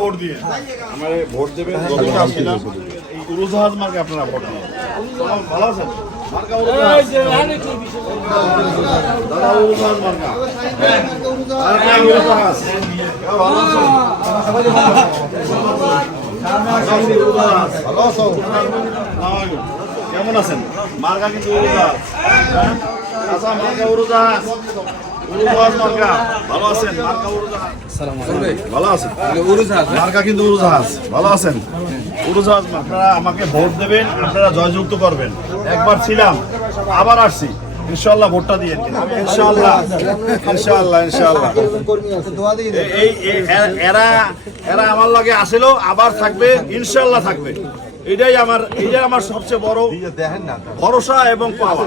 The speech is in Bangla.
ভোট দিয়ে আমারে ভোট দেবেন। এই উড়োজাহাজ মার্কে আপনারা ভোট দিন। ভালো আছেন? মার্কা উড়োজাহাজ। দাদা উড়োজাহাজ মার্কা। মার্কা উড়োজাহাজ। ভালো আছেন? ভালো আছো? কেমন আছেন? মার্কা কিন্তু উড়োজাহাজ। আচ্ছা মার্কা উড়োজাহাজ। উড়োজাহাজ মার্কা। ভালো আছেন? মার্কা উড়োজাহাজ। ভালো আছেন? মার্কা কিন্তু উড়োজাহাজ। ভালো আছেন? উড়োজাহাজ। আপনারা আমাকে ভোট দেবেন, আপনারা জয়যুক্ত করবেন। একবার ছিলাম, আবার আসছি। ইনশাআল্লাহ ভোটটা দিয়ে ইনশাআল্লাহ ইনশাআল্লাহ ইনশাআল্লাহ। এরা আমার লগে আসিল, আবার থাকবে, ইনশাআল্লাহ থাকবে। এটাই আমার সবচেয়ে বড় ভরসা এবং পাওয়া।